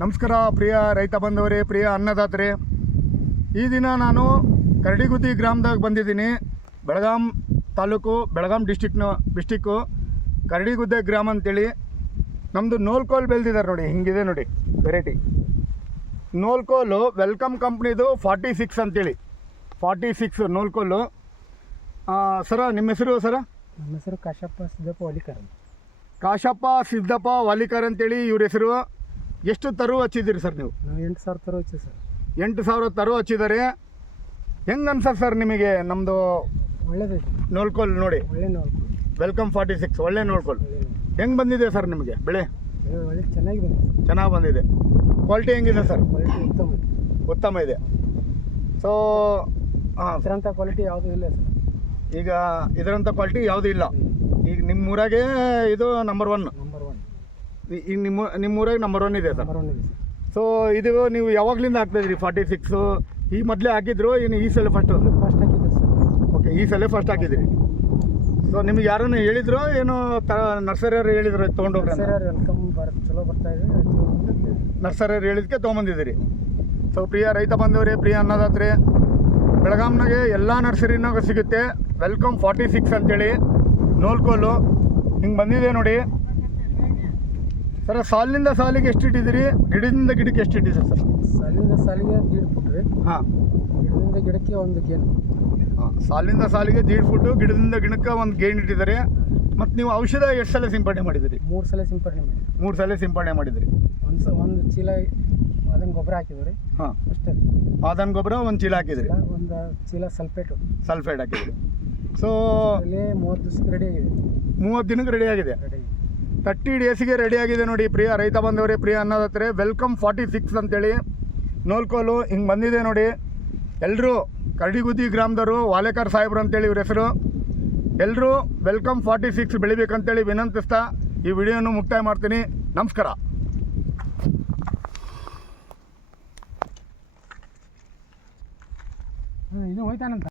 ನಮಸ್ಕಾರ ಪ್ರಿಯ ರೈತ ಬಂಧುವರೇ, ಪ್ರಿಯ ಅನ್ನದಾತರೇ. ಈ ದಿನ ನಾನು ಕರಡಿಗುದ್ದಿ ಗ್ರಾಮದಾಗ ಬಂದಿದ್ದೀನಿ. ಬೆಳಗಾಂ ತಾಲೂಕು, ಬೆಳಗಾಂ ಡಿಸ್ಟಿಕ್ಕು ಕರಡಿಗುದ್ದೆ ಗ್ರಾಮ ಅಂತೇಳಿ. ನಮ್ಮದು ನೋಲ್ಕೋಲ್ ಬೆಳೆದಿದ್ದಾರೆ ನೋಡಿ, ಹಿಂಗಿದೆ ನೋಡಿ ವೆರೈಟಿ. ನೋಲ್ಕೋಲು ವೆಲ್ಕಮ್ ಕಂಪ್ನಿದು 46 ಅಂತೇಳಿ, 46 ನೋಲ್ಕೋಲು. ಸರ ನಿಮ್ಮ ಹೆಸರು ಸರ? ನಮ್ಮ ಹೆಸರು ಕಾಶಪ್ಪ ಸಿದ್ದಪ್ಪ ವಾಲಿಕರ್. ಕಾಶಪ್ಪ ಸಿದ್ದಪ್ಪ ವಾಲಿಕರ್ ಅಂತೇಳಿ ಇವ್ರ ಹೆಸರು. ಎಷ್ಟು ತರು ಹಚ್ಚಿದ್ದೀರಿ ಸರ್ ನೀವು? ನಾವು 8,000 ತರು ಹಚ್ಚಿ ಸರ್. 8,000 ತರು ಹಚ್ಚಿದ್ದಾರೆ. ಹೆಂಗೆ ಅನ್ಸತ್ತೆ ಸರ್ ನಿಮಗೆ ನಮ್ಮದು ಒಳ್ಳೇದೈತಿ ನೋಲ್ಕೋಲ್ ನೋಡಿ? ಒಳ್ಳೆ ನೋಡ್ಕೊಳ್ಳಿ. ವೆಲ್ಕಮ್ 46 ಒಳ್ಳೆ ನೋಲ್ಕೋಲ್. ಹೆಂಗೆ ಬಂದಿದೆ ಸರ್ ನಿಮಗೆ ಬೆಳೆ? ಒಳ್ಳೆ ಚೆನ್ನಾಗಿ ಬಂದಿದೆ. ಚೆನ್ನಾಗಿ ಬಂದಿದೆ. ಕ್ವಾಲಿಟಿ ಹೆಂಗಿದೆ ಸರ್? ಕ್ವಾಲಿಟಿ ಉತ್ತಮ ಇದೆ. ಉತ್ತಮ ಇದೆ. ಸೊ ಇದರಂಥ ಕ್ವಾಲಿಟಿ ಯಾವುದೂ ಇಲ್ಲ ಸರ್. ಈಗ ಇದರಂಥ ಕ್ವಾಲಿಟಿ ಯಾವುದೂ ಇಲ್ಲ. ಈಗ ನಿಮ್ಮ ಊರಾಗೆ ಇದು ನಂಬರ್ 1. ನಂಬರ್ 1. ಈಗ ನಿಮ್ಮೂರಾಗೆ ನಂಬರ್ 1 ಇದೆ ಸರ್. ನಂಬರ್ 1 ಇದೆ ಸರ್. ಸೊ ಇದು ನೀವು ಯಾವಾಗಲಿಂದ ಹಾಕ್ತಾಯಿದ್ರಿ 46? ಈ ಮೊದಲೇ ಹಾಕಿದ್ರು ಏನು ಈ ಸಲ ಫಸ್ಟ್ ಹಾಕಿದ್ದೆ ಸರ್. ಓಕೆ, ಈ ಸಲ ಫಸ್ಟ್ ಹಾಕಿದ್ರಿ. ಸೊ ನಿಮಗೆ ಯಾರನ್ನು ಹೇಳಿದ್ರು ಏನು ನರ್ಸರಿಯವ್ರು ಹೇಳಿದ್ರು ತೊಗೊಂಡೋಗ್ರಿ ಅಂತ? ಸರ್ ವೆಲ್ಕಮ್ ಚಲೋ ಬರ್ತಾ ಇದೆ. ನರ್ಸರಿಯವ್ರು ಹೇಳಿದಕ್ಕೆ ತೊಗೊಂಬಂದಿದ್ದೀರಿ. ಸೊ ಪ್ರಿಯ ರೈತ ಬಂದವರೇ, ಪ್ರಿಯ ಅನ್ನದಾತ್ರೆ, ಬೆಳಗಾಂನಾಗೆ ಎಲ್ಲ ನರ್ಸರಿನಾಗ ಸಿಗುತ್ತೆ ವೆಲ್ಕಮ್ 46 ಅಂತೇಳಿ ನೋಲ್ಕೋಲು. ಹಿಂಗೆ ಬಂದಿದೆ ನೋಡಿ ಸರ್. ಸಾಲಿನಿಂದ ಸಾಲಿಗೆ ಎಷ್ಟು ಇಟ್ಟಿದ್ದೀರಿ? ಗಿಡದಿಂದ ಗಿಡಕ್ಕೆ ಎಷ್ಟು ಇಟ್ಟಿದ್ದೀರಿ ಸರ್? ಸಾಲಿಂದ ಸಾಲಿಗೆ 1.5 ಫುಟ್ ರೀ. ಹಾಂ, ಗಿಡದಿಂದ ಗಿಡಕ್ಕೆ 1 ಗೇಣು. ಹಾಂ, ಸಾಲಿಂದ ಸಾಲಿಗೆ 1.5 ಫುಟ್ಟು, ಗಿಡದಿಂದ ಗಿಡಕ್ಕೆ 1 ಗೇಣು ಇಟ್ಟಿದ್ದಾರೆ. ಮತ್ತು ನೀವು ಔಷಧ ಎಷ್ಟು ಸಲ ಸಿಂಪಡಣೆ ಮಾಡಿದ್ದೀರಿ? 3 ಸಲ ಸಿಂಪಡಣೆ ಮಾಡಿ. 3 ಸಲ ಸಿಂಪಡಣೆ ಮಾಡಿದ್ದೀರಿ. ಒಂದು ಚೀಲ ಅದನ್ನು ಗೊಬ್ಬರ ಹಾಕಿದ್ರಿ. ಹಾಂ, ಅಷ್ಟೇ. ಆದನ್ ಗೊಬ್ಬರ 1 ಚೀಲ ಹಾಕಿದ್ರಿ. ಒಂದು ಚೀಲ ಸಲ್ಫೇಟ್ ಹಾಕಿದ್ರಿ. ಸೊ ಅಲ್ಲಿ 30 ದಿವಸಕ್ಕೆ ರೆಡಿ ಆಗಿದೆ. 30 ದಿನಕ್ಕೆ ರೆಡಿ ಆಗಿದೆ. 30 ಡೇಸಿಗೆ ರೆಡಿ ಆಗಿದೆ ನೋಡಿ. ಪ್ರಿಯ ರೈತ ಬಂದವರೇ, ಪ್ರಿಯ ಅನ್ನದಾತರೆ, ವೆಲ್ಕಮ್ 46 ಅಂತೇಳಿ ನೋಲ್ಕೋಲು ಹಿಂಗೆ ಬಂದಿದೆ ನೋಡಿ. ಎಲ್ಲರೂ ಕರಡಿಗುದ್ದಿ ಗ್ರಾಮದವರು, ವಾಲೇಕರ್ ಸಾಹೇಬ್ರು ಅಂತೇಳಿ ಇವ್ರ ಹೆಸರು. ಎಲ್ಲರೂ ವೆಲ್ಕಮ್ 46 ಬೆಳಿಬೇಕಂತೇಳಿ ವಿನಂತಿಸ್ತಾ ಈ ವಿಡಿಯೋನು ಮುಕ್ತಾಯ ಮಾಡ್ತೀನಿ. ನಮಸ್ಕಾರ. ಇದು ಹೋಯ್ತಾನಂತ.